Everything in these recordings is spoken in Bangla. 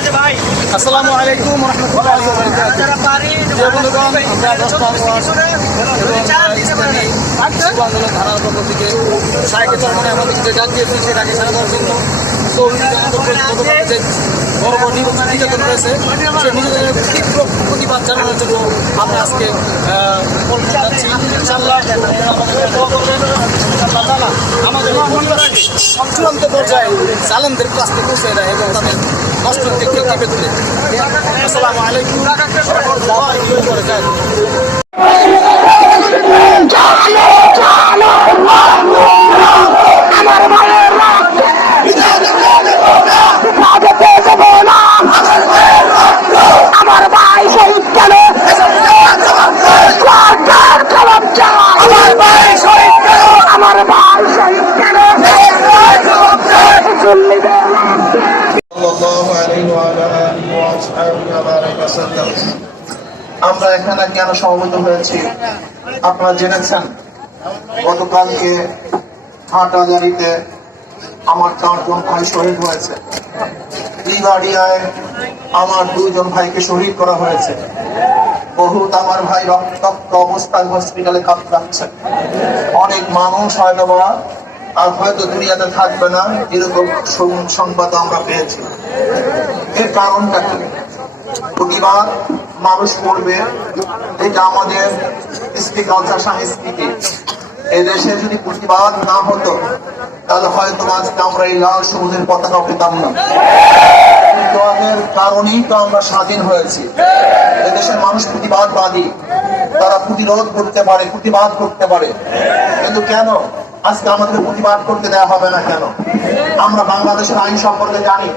আসসালামু আলাইকুম রহমতুল্লাহি ওয়া বারাকাতুহু। বন্ধুগণ, আমরা 10 আন্দোলন ধারার পক্ষ থেকে শাহেকে চরমনে আমাদের যে ডাক দিয়েছে সেই ডাকে সাড়া দেওয়ার জন্য বড় বড় নির্যাতন রয়েছে সেই নির্যাতনের তীব্র প্রতিবাদ জানানোর জন্য আমরা আজকে যাচ্ছি। ইনশাআল্লাহ আমাদের চূড়ান্ত পর্যায়ে জালেমদের কাছে পৌঁছে দেয় এবং তাদের কষ্ট থেকে কেঁপে তুলে। আসসালামু আলাইকুম ওয়া রাহমাতুল্লাহি ওয়া বারাকাতুহু। আমার ভাই শহীদ কেন? আমার ভাই শহীদ কেন? আমার ভাই শহীদ কেন? আমরা এখানে কেন সমবেত হয়েছি আপনারা জেনেছেন। গতকালকে হাটাজারিতে আমার 4 জন ভাই শহীদ হয়েছে। বিবাড়িয়ায় আমার 2 জন ভাইকে শহীদ করা হয়েছে। বহুত আমার ভাই রক্তাক্ত অবস্থায় হসপিটালে কাতরাচ্ছে। অনেক মানুষ হয়তো বা আর হয়তো দুনিয়াতে থাকবে না, এরকম সংবাদ আমরা পেয়েছি। এর কারণটা কি? প্রতিবাদ মানুষ করবে, এটা আমাদের কালচার সংস্কৃতি। এদেশে যদি প্রতিবাদ না হতো তাহলে হয়তো আজকে আমরা এই লাল সবুজের পতাকা পেতাম না। প্রতিবাদের কারণেই তো আমরা স্বাধীন হয়েছি। এদেশের মানুষ প্রতিবাদবাদী, তারা প্রতিরোধ করতে পারে, প্রতিবাদ করতে পারে। কিন্তু কেন আজকে আমাদের প্রতিবাদ করতে দেওয়া হবে না কেন? আমরা বাংলাদেশের আইন সম্পর্কে জানি।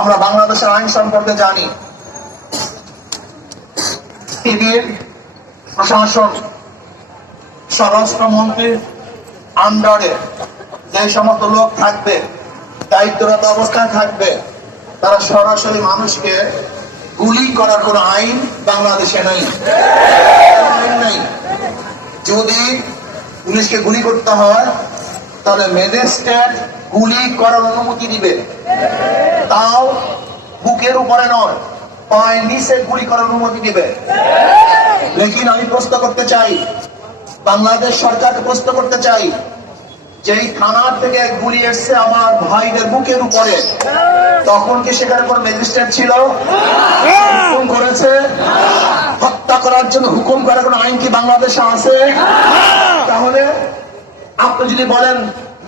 আমরা বাংলাদেশের আইন সম্পর্কে জানি। টিভির প্রশাসন, স্বরাষ্ট্রমন্ত্রীর আন্ডারে যে সমস্ত লোক থাকবে, দায়িত্বরত অবস্থায় থাকবে, তারা সরাসরি মানুষকে গুলি করার কোন আইন বাংলাদেশে নেই। যদি পুলিশকে গুলি করতে হয় তাহলে ম্যাজিস্ট্রেট গুলি করার অনুমতি দিবে, তাও বুকের উপরে নয়, পায়ের নিচে গুলি করার অনুমতি দিবে। লেকিন আমি প্রশ্ন করতে চাই, বাংলাদেশ সরকারকে প্রশ্ন করতে চাই, যেই থানার থেকে গুলি এসছে আমার ভাইদের বুকের উপরে, তখন কি সেখানে কোন ম্যাজিস্ট্রেট ছিল? হুকুম করেছে? হত্যা করার জন্য হুকুম করার কোন আইন কি বাংলাদেশে আছে? তাহলে আপনি যদি বলেন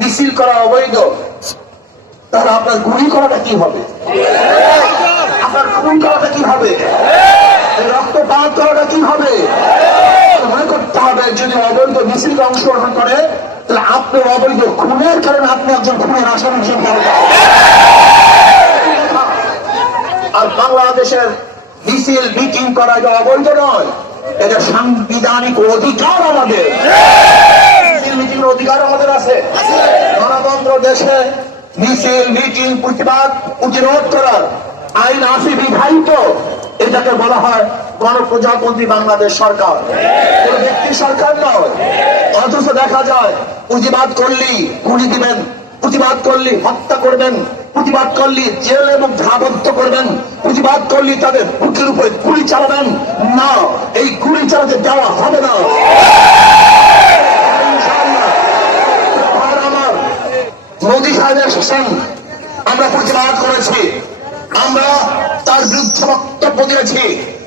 মিছিল করা অবৈধ, তাহলে আপনার গুলি করাটা কি হবে? আপনার খুন করাটা কি হবে? রক্তপাত করাটা কি হবে? মনে করতে হবে, যদি অবৈধ মিছিলে অংশগ্রহণ করে তাহলে আপনি অবৈধ খুনের কারণে আপনি একজন খুনের আসামি হিসেবে। আর বাংলাদেশের মিছিল মিটিং করা এটা অবৈধ নয়, এটা সাংবিধানিক অধিকার আমাদের। মিছিল মিটিং অধিকার আমাদের আছে। গণতন্ত্র দেশে মিছিল মিটিং প্রতিবাদ প্রতিরোধ করার আইন আছে বিধায়িত। এটাকে বলা হয় গণপ্রজাতন্ত্রী বাংলাদেশ সরকার, কোন ব্যক্তি সরকার নয়। অথচ দেখা যায় প্রতিবাদ করলেই গুলি দিবেন, প্রতিবাদ করলে হত্যা করবেন, প্রতিবাদ করলে জেল এবং ধাবদ্ধ করবেন, প্রতিবাদ করলে তাদের বুকের উপরে গুলি চালাবেন। না, এই গুলি চালাতে দেওয়া হবে না। মোদী সাহেব এসেছেন, আমরা প্রতিবাদ করেছি, আমরা তার বিরুদ্ধে বক্তব্য দিয়েছি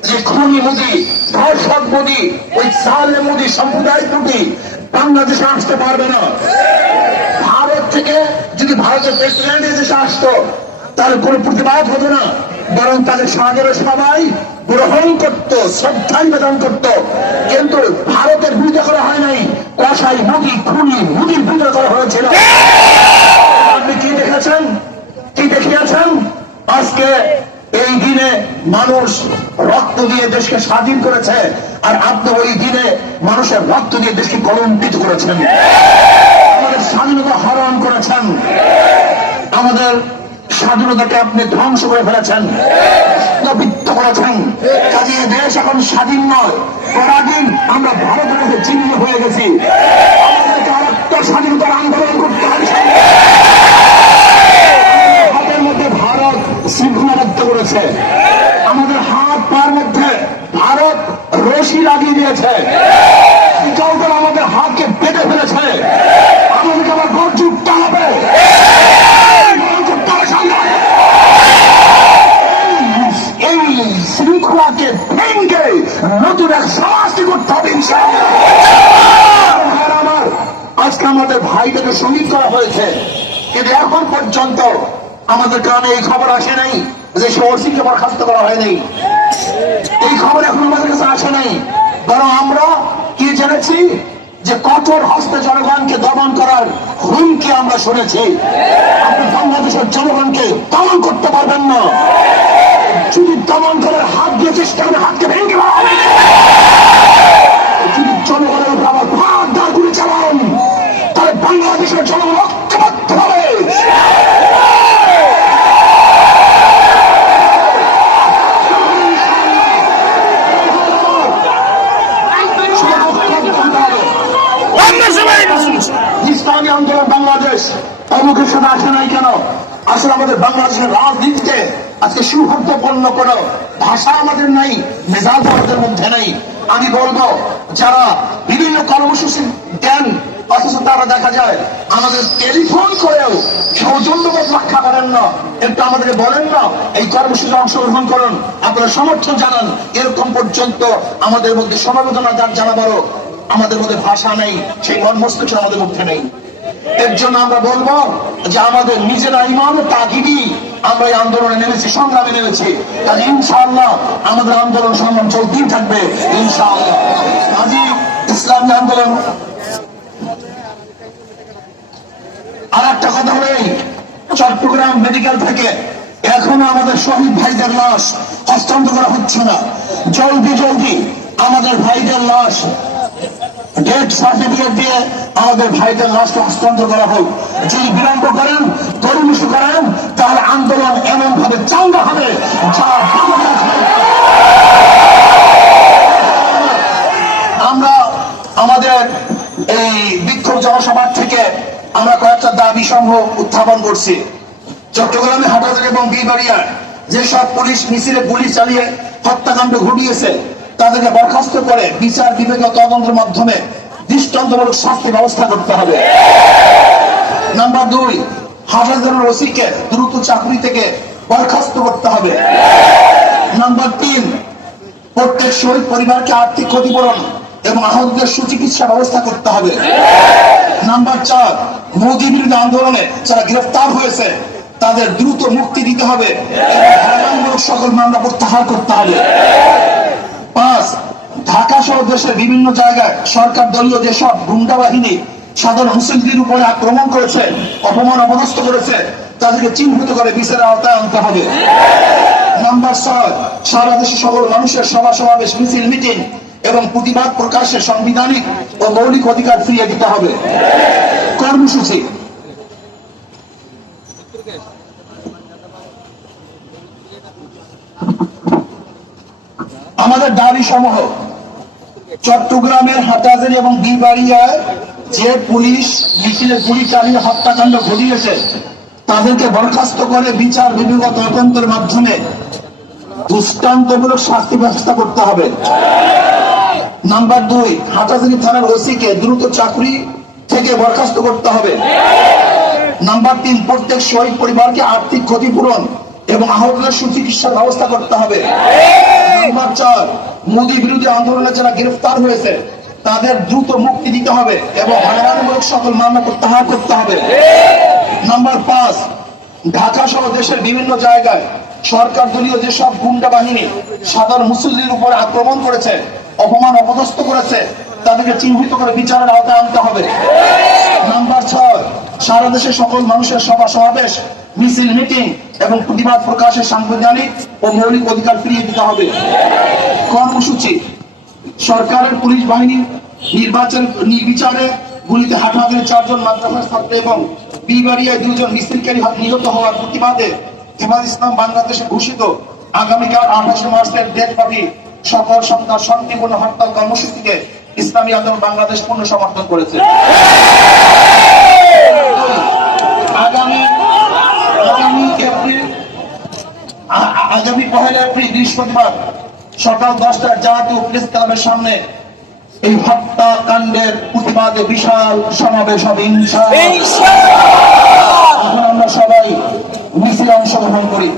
যে খুনি মোদী, ধর্ষক মোদী, ওই সালে মোদী, সাম্প্রদায়িক মোদী বাংলাদেশে আসতে পারবে না। ভারত থেকে যদি ভারতের প্রেসিডেন্ট দেশে আসতো তাহলে কোনো প্রতিবাদ হতো না, বরং তাদের সাগরে সবাই গ্রহণ করত, শ্রদ্ধা নিবেদন করত। কিন্তু ভারতের বিরুদ্ধে করা হয় নাই, কসাই মোদী, খুনি মোদীর বিরুদ্ধে করা হয়েছিল। আপনি কি দেখেছেন, কি দেখিয়েছেন? আজকে এই দিনে মানুষ রক্ত দিয়ে দেশকে স্বাধীন করেছে, আর আপনি ওই দিনে মানুষের রক্ত দিয়ে দেশকে কলঙ্কিত করেছেন, আমাদের স্বাধীনতা হরণ করেছেন, আমাদের স্বাধীনতাকে আপনি ধ্বংস করে ফেলেছেন, বিত্ত করেছেন। কাজে দেশ এখন স্বাধীন নয়, পরাধীন। আমরা ভারতের কাছে চিহ্ন হয়ে গেছি। আমাদেরকে আরেকটা স্বাধীনতার আন্দোলন করতে হবে। দিয়েছে, আমাদের হাত পায়ের মধ্যে ভারত রশি লাগিয়ে দিয়েছে, আমাদের হাতকে বেঁধে ফেলেছে। আমাদেরকে আবার গর্জে উঠতে হবে, এই শৃঙ্খলাকে ভেঙে নতুন এক সমাজকে করতে হবে ইনশাআল্লাহ। আজকে আমাদের ভাইদেরকে শহীদ করা হয়েছে, কিন্তু এখন পর্যন্ত আমাদের গ্রামে এই খবর আসে নাই যে সে ওসিকে বরখাস্ত করা হয়নি। এই খবর এখন আমাদের কাছে আসে নাই, বরং আমরা কি জেনেছি যে কঠোর হস্তে জনগণকে দমন করার হুমকি আমরা শুনেছি। আপনি বাংলাদেশের জনগণকে দমন করতে পারবেন না, যদি দমন করার হাত দিয়ে চেষ্টা করে হাতকে ভেঙে দেওয়া হবে। যদি জনগণের উপর আবার ভাগ দাঁড় করে চালান, তাহলে বাংলাদেশের জনগণ ঐক্যবদ্ধ হবে। ইসলামী আন্দোলন বাংলাদেশ অমুকের সাথে আসে নাই কেন? আসলে আমাদের বাংলাদেশের রাজনীতিতে আজকে সৌহার্দ্যপূর্ণ কোন ভাষা আমাদের নাই, মেজাজ আমাদের মধ্যে নেই। আমি বলবো যারা বিভিন্ন কর্মসূচি দেন অথচ তারা দেখা যায় আমাদের টেলিফোন করেও সৌজন্যবোধ রক্ষা করেন না, একটু আমাদেরকে বলেন না এই কর্মসূচি অংশগ্রহণ করুন, আপনারা সমর্থন জানান, এরকম পর্যন্ত আমাদের মধ্যে সমবেদনা জানাবারও আমাদের মধ্যে ভাষা নেই, সেই মন মস্তিষ্ক আমাদের মধ্যে নেই। এর জন্য আমরা বলবো যে আমাদের নিজেরা ইমান ও তাগিদই আমরা এই আন্দোলনে নেমেছি, সংগ্রামে নেমেছি। কাজে ইনশাআল্লাহ আমাদের আন্দোলন সংগ্রাম চলতেই থাকবে ইনশাআল্লাহ। কাজী ইসলামী আন্দোলন আর একটা কথা হলেই চট্টগ্রাম মেডিকেল থেকে এখনো আমাদের শহীদ ভাইদের লাশ হস্তান্তর করা হচ্ছে না। জলদি জলদি আমাদের ভাইদের লাশ ডেথ সার্টিফিকেট দিয়ে আমাদের ভাইদের লাশকে হস্তান্তর করা হোক। যদি বিলম্ব করেন, তরুণী করেন, তাহলে আন্দোলন এমন ভাবে চাঙ্গা হবে যা আমরা আমাদের এই বিক্ষোভ জনসভা থেকে আমরা কয়েকটা দাবি সমূহ উত্থাপন করছি। চট্টগ্রামে হাটাজারি এবং বিবাড়িয়ায় যেসব পুলিশ মিছিলে গুলি চালিয়ে হত্যাকাণ্ড ঘটিয়েছে তাদেরকে বরখাস্ত করে বিচার বিভাগীয় তদন্তের মাধ্যমে দৃষ্টান্তমূলক শাস্তি ব্যবস্থা করতে হবে। নাম্বার 2, হাটাজারির ওসিকে দ্রুত চাকরি থেকে বরখাস্ত করতে হবে। নাম্বার 3, প্রত্যেক শহীদ পরিবারকে আর্থিক ক্ষতিপূরণ এবং আহতদের সুচিকিৎসা ব্যবস্থা করতে হবে। নাম্বার 4, মোদী বিরোধী আন্দোলনে যারা গ্রেফতার হয়েছে তাদের দ্রুত মুক্তি দিতে হবে এবং সকল মামলা প্রত্যাহার করতে হবে। 5, ঢাকা সহ দেশের বিভিন্ন জায়গায় সরকার দলীয় যেসব গুন্ডা বাহিনী সাধারণ মুসলিমদের উপরে আক্রমণ করেছে, অপমান অপদস্থ করেছে, তাদেরকে চিহ্নিত করে বিচারের আওতায় আনতে হবে। নাম্বার 6, সারা দেশে সকল মানুষের সভা সমাবেশ, মিছিল, মিটিং এবং প্রতিবাদ প্রকাশের সাংবিধানিক ও মৌলিক অধিকার ফিরিয়ে দিতে হবে। কর্মসূচি আমাদের দাবি সমূহ চট্টগ্রামের হাটাজারি এবং বিবাড়িয়ায় যে পুলিশ মিছিলের গুলি চালিয়ে হত্যাকাণ্ড ঘটিয়েছে তাদেরকে বরখাস্ত করে বিচার বিভাগীয় তদন্তের মাধ্যমে দৃষ্টান্তমূলক শাস্তি ব্যবস্থা করতে হবে। নাম্বার 2, হাটাজারি থানার ওসিকে দ্রুত চাকরি থেকে বরখাস্ত করতে হবে। নাম্বার 3, প্রত্যেক শহীদ পরিবারকে আর্থিক ক্ষতিপূরণ এবং আহতদের সুচিকিৎসার ব্যবস্থা করতে হবে। নাম্বার 4, মোদী বিরোধী আন্দোলনে যারা গ্রেফতার হয়েছে তাদের দ্রুত মুক্তি দিতে হবে এবং হয়রানিমূলক সকল মামলা প্রত্যাহার করতে হবে। নাম্বার 5, ঢাকা সহ দেশের বিভিন্ন জায়গায় সরকার দলীয় যেসব গুন্ডা বাহিনী সাধারণ মুসল্লির উপর আক্রমণ করেছে, অপমান অপদস্থ করেছে, তাদেরকে চিহ্নিত করে বিচারের আওতায় আনতে হবে। নাম্বার 6, সারা দেশে সকল মানুষের সভা সমাবেশ, মিছিল, মিটিং এবং প্রতিবাদ প্রকাশের সাংবিধানিক ও মৌলিক অধিকার ফিরিয়ে দিতে হবে। কর্মসূচি সরকারের পুলিশ বাহিনীর নির্বিচারে গুলিতে হাটাজারির 4 জন মাদ্রাসার ছাত্র এবং বিবাড়িয়ায় 2 জন মিছিলকারী নিহত হওয়ার প্রতিবাদে হেফাজ ইসলাম বাংলাদেশে ঘোষিত আগামীকাল 28 মার্চের দেশব্যাপী সকল সপ্তাহ শান্তিপূর্ণ হরতাল কর্মসূচিকে ইসলামী আন্দোলন বাংলাদেশ পূর্ণ সমর্থন করেছে। আগামী এপ্রিল আগামী 1 এপ্রিল বৃহস্পতিবার সকাল 10টায় জাতীয় প্রেস ক্লাবের সামনে এই হত্যাকাণ্ডের প্রতিবাদে বিশাল সমাবেশ হবে ইনশাআল্লাহ। এখন আমরা সবাই মিছিলে অংশগ্রহণ করি।